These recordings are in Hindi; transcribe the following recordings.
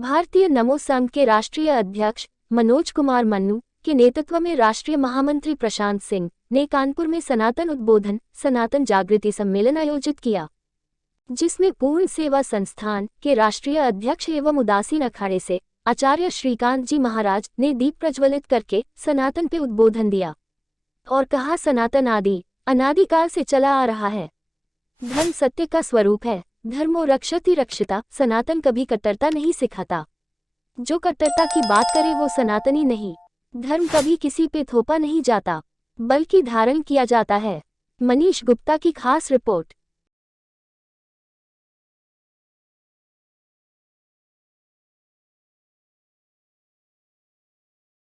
भारतीय नमो संघ के राष्ट्रीय अध्यक्ष मनोज कुमार मन्नू के नेतृत्व में राष्ट्रीय महामंत्री प्रशांत सिंह ने कानपुर में सनातन उद्बोधन सनातन जागृति सम्मेलन आयोजित किया, जिसमें पूर्ण सेवा संस्थान के राष्ट्रीय अध्यक्ष एवं उदासीन अखाड़े से आचार्य श्रीकांत जी महाराज ने दीप प्रज्वलित करके सनातन पे उद्बोधन दिया और कहा, सनातन अनादिकाल से चला आ रहा है। धर्म सत्य का स्वरूप है। धर्मो रक्षति रक्षिता। सनातन कभी कट्टरता नहीं सिखाता। जो कट्टरता की बात करे वो सनातनी नहीं। धर्म कभी किसी पे थोपा नहीं जाता, बल्कि धारण किया जाता है। मनीष गुप्ता की खास रिपोर्ट।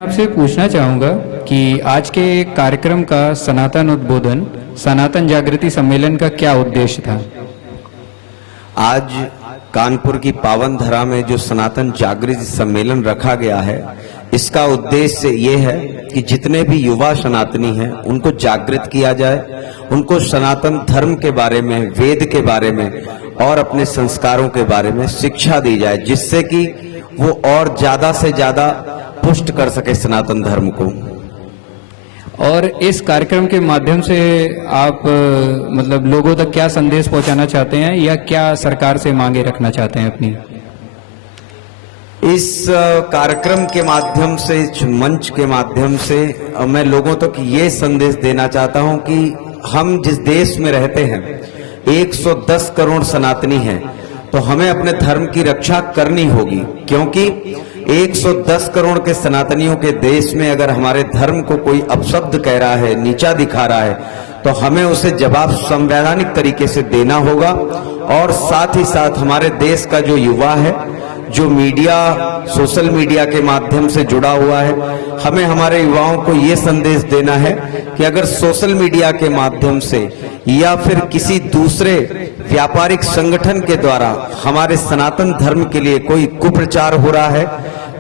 आपसे पूछना चाहूँगा कि आज के कार्यक्रम का सनातन उद्बोधन सनातन जागृति सम्मेलन का क्या उद्देश्य था? आज कानपुर की पावन धरा में जो सनातन जागृति सम्मेलन रखा गया है, इसका उद्देश्य ये है कि जितने भी युवा सनातनी हैं उनको जागृत किया जाए, उनको सनातन धर्म के बारे में, वेद के बारे में और अपने संस्कारों के बारे में शिक्षा दी जाए, जिससे कि वो और ज्यादा से ज्यादा पुष्ट कर सके सनातन धर्म को। और इस कार्यक्रम के माध्यम से आप मतलब लोगों तक क्या संदेश पहुंचाना चाहते हैं या क्या सरकार से मांगे रखना चाहते हैं अपनी? इस कार्यक्रम के माध्यम से, इस मंच के माध्यम से मैं लोगों तक ये संदेश देना चाहता हूं कि हम जिस देश में रहते हैं 110 करोड़ सनातनी हैं, तो हमें अपने धर्म की रक्षा करनी होगी, क्योंकि 110 करोड़ के सनातनियों के देश में अगर हमारे धर्म को कोई अपशब्द कह रहा है, नीचा दिखा रहा है, तो हमें उसे जवाब संवैधानिक तरीके से देना होगा। और साथ ही साथ हमारे देश का जो युवा है, जो मीडिया, सोशल मीडिया के माध्यम से जुड़ा हुआ है, हमें हमारे युवाओं को ये संदेश देना है कि अगर सोशल मीडिया के माध्यम से या फिर किसी दूसरे व्यापारिक संगठन के द्वारा हमारे सनातन धर्म के लिए कोई कुप्रचार हो रहा है,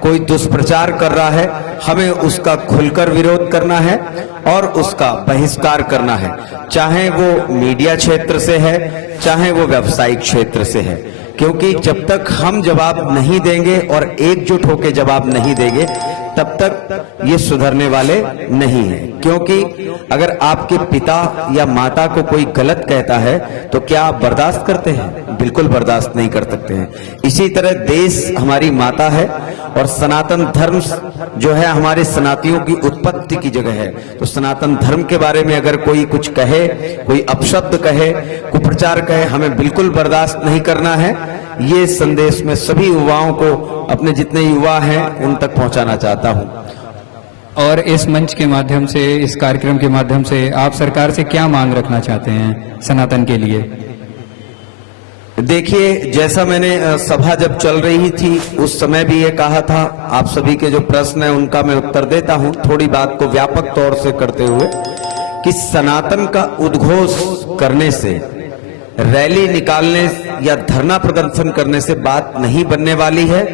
कोई दुष्प्रचार कर रहा है, हमें उसका खुलकर विरोध करना है और उसका बहिष्कार करना है, चाहे वो मीडिया क्षेत्र से है, चाहे वो व्यावसायिक क्षेत्र से है। क्योंकि जब तक हम जवाब नहीं देंगे और एकजुट होकर जवाब नहीं देंगे, तब तक ये सुधरने वाले नहीं हैं। क्योंकि अगर आपके पिता या माता को कोई गलत कहता है तो क्या आप बर्दाश्त करते हैं? बिल्कुल बर्दाश्त नहीं कर सकते हैं। इसी तरह देश हमारी माता है और सनातन धर्म जो है हमारे सनातियों की उत्पत्ति की जगह है। तो सनातन धर्म के बारे में अगर कोई कुछ कहे, कोई अपशब्द कहे, कुप्रचार कहे, हमें बिल्कुल बर्दाश्त नहीं करना है। ये संदेश मैं सभी युवाओं को, अपने जितने युवा हैं उन तक पहुंचाना चाहता हूं। और इस मंच के माध्यम से, इस कार्यक्रम के माध्यम से आप सरकार से क्या मांग रखना चाहते हैं सनातन के लिए? देखिए, जैसा मैंने सभा जब चल रही थी उस समय भी ये कहा था, आप सभी के जो प्रश्न है उनका मैं उत्तर देता हूं, थोड़ी बात को व्यापक तौर से करते हुए, कि सनातन का उद्घोष करने से, रैली निकालने या धरना प्रदर्शन करने से बात नहीं बनने वाली है।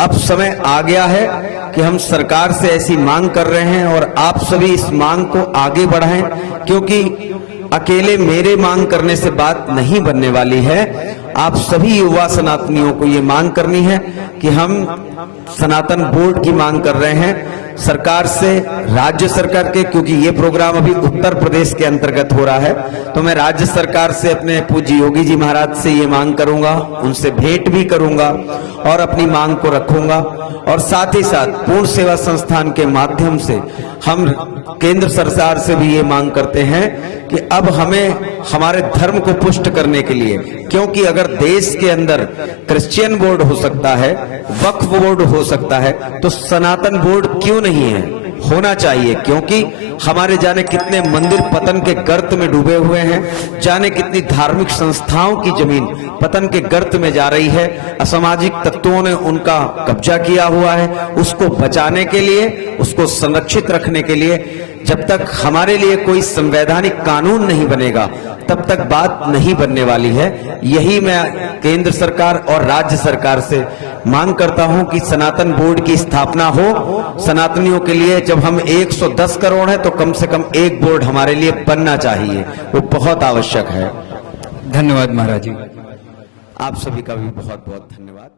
अब समय आ गया है कि हम सरकार से ऐसी मांग कर रहे हैं और आप सभी इस मांग को आगे बढ़ाएं, क्योंकि अकेले मेरे मांग करने से बात नहीं बनने वाली है। आप सभी युवा सनातनियों को ये मांग करनी है कि हम सनातन बोर्ड की मांग कर रहे हैं सरकार से, राज्य सरकार के, क्योंकि ये प्रोग्राम अभी उत्तर प्रदेश के अंतर्गत हो रहा है, तो मैं राज्य सरकार से अपने पूज्य योगी जी महाराज से ये मांग करूंगा, उनसे भेंट भी करूंगा और अपनी मांग को रखूंगा। और साथ ही साथ पूर्ण सेवा संस्थान के माध्यम से हम केंद्र सरकार से भी ये मांग करते हैं कि अब हमें हमारे धर्म को पुष्ट करने के लिए, क्योंकि अगर देश के अंदर क्रिश्चियन बोर्ड हो सकता है, वक्फ बोर्ड हो सकता है, तो सनातन बोर्ड क्यों नहीं है? होना चाहिए, क्योंकि हमारे जाने कितने मंदिर पतन के गर्त में डूबे हुए हैं, जाने कितनी धार्मिक संस्थाओं की जमीन पतन के गर्त में जा रही है, असामाजिक तत्वों ने उनका कब्जा किया हुआ है। उसको बचाने के लिए, उसको संरक्षित रखने के लिए जब तक हमारे लिए कोई संवैधानिक कानून नहीं बनेगा, तब तक बात नहीं बनने वाली है। यही मैं केंद्र सरकार और राज्य सरकार से मांग करता हूं कि सनातन बोर्ड की स्थापना हो। सनातनियों के लिए जब हम 110 करोड़ है तो कम से कम एक बोर्ड हमारे लिए बनना चाहिए, वो बहुत आवश्यक है। धन्यवाद महाराज जी। आप सभी का भी बहुत बहुत धन्यवाद।